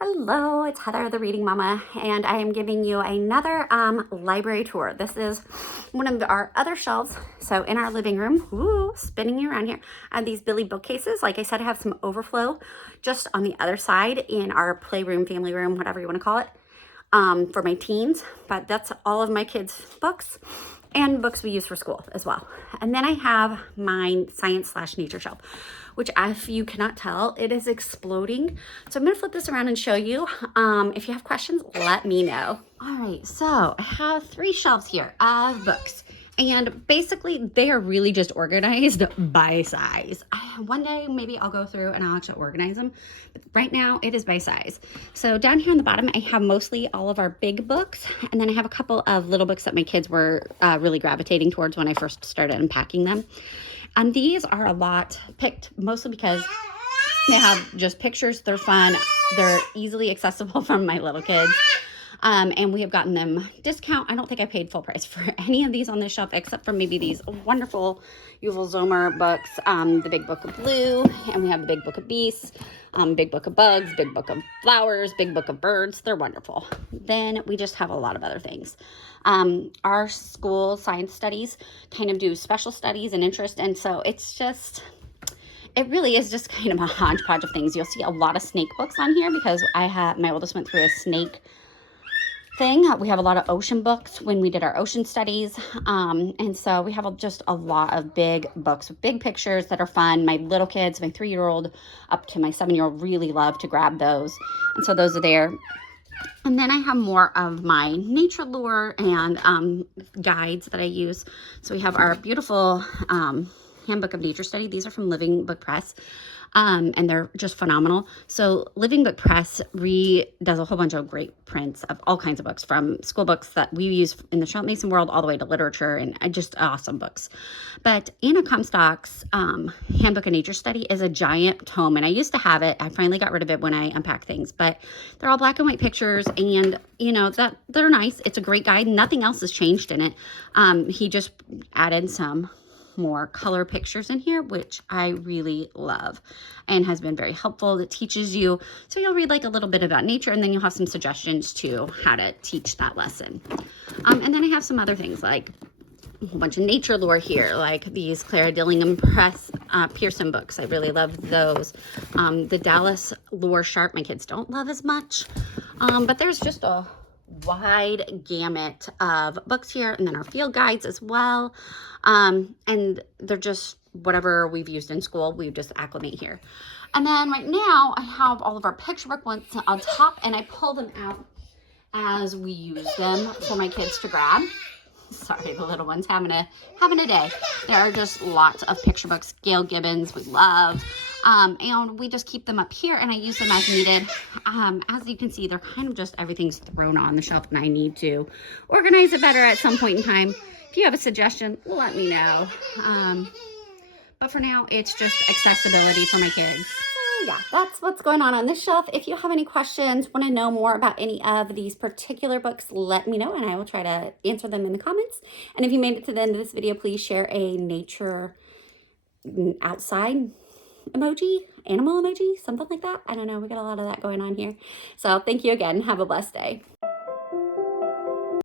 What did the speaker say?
Hello, it's Heather, the Reading Mama, and I am giving you another library tour. This is one of our other shelves. So in our living room, spinning you around here, I have these Billy bookcases. Like I said, I have some overflow just on the other side in our playroom, family room, whatever you want to call it, for my teens. But that's all of my kids' books and books we use for school as well. And then I have my science/nature shelf, which, if you cannot tell, it is exploding. So I'm gonna flip this around and show you. If you have questions, let me know. All right, so I have 3 shelves here of books. And basically, they are really just organized by size. One day, maybe I'll go through and I'll actually organize them. But right now, it is by size. So down here on the bottom, I have mostly all of our big books. And then I have a couple of little books that my kids were really gravitating towards when I first started unpacking them. And these are a lot picked mostly because they have just pictures. They're fun. They're easily accessible from my little kids. And we have gotten them discount. I don't think I paid full price for any of these on this shelf, except for maybe these wonderful Yuval Zomer books, the Big Book of Blue, and we have the Big Book of Beasts, Big Book of Bugs, Big Book of Flowers, Big Book of Birds. They're wonderful. Then we just have a lot of other things. Our school science studies kind of do special studies and interest, and so it's just... it really is just kind of a hodgepodge of things. You'll see a lot of snake books on here because my oldest went through a snake thing. We have a lot of ocean books when we did our ocean studies. And so we have just a lot of big books with big pictures that are fun. My little kids, my 3-year-old up to my 7-year-old really love to grab those. And so those are there. And then I have more of my nature lore and guides that I use. So we have our beautiful Handbook of Nature Study. These are from Living Book Press. And they're just phenomenal. So Living Book Press does a whole bunch of great prints of all kinds of books, from school books that we use in the Charlotte Mason world all the way to literature, and just awesome books. But Anna Comstock's Handbook of Nature Study is a giant tome, and I used to have it. I finally got rid of it when I unpacked things, but they're all black and white pictures, and you know that they're nice. It's a great guide. Nothing else has changed in it. He just added some more color pictures in here, which I really love and has been very helpful. It teaches you, so you'll read like a little bit about nature, and then you'll have some suggestions to how to teach that lesson. And then I have some other things like a whole bunch of nature lore here, like these Clara Dillingham Press Pearson books. I really love those. The Dallas Lore Sharp, my kids don't love as much, but there's just a wide gamut of books here, and then our field guides as well. And they're just whatever we've used in school, we just acclimate here. And then right now I have all of our picture book ones on top, and I pull them out as we use them for my kids to grab. Sorry, the little one's having a day. There are just lots of picture books. Gail Gibbons, we love. And we just keep them up here, and I use them as needed. As you can see, they're kind of just everything's thrown on the shelf, and I need to organize it better at some point in time. If you have a suggestion, let me know. But for now, it's just accessibility for my kids. So yeah, that's what's going on this shelf. If you have any questions, want to know more about any of these particular books, let me know, and I will try to answer them in the comments. And if you made it to the end of this video, please share a nature outside emoji, animal emoji, something like that. I don't know. We got a lot of that going on here. So thank you again. Have a blessed day.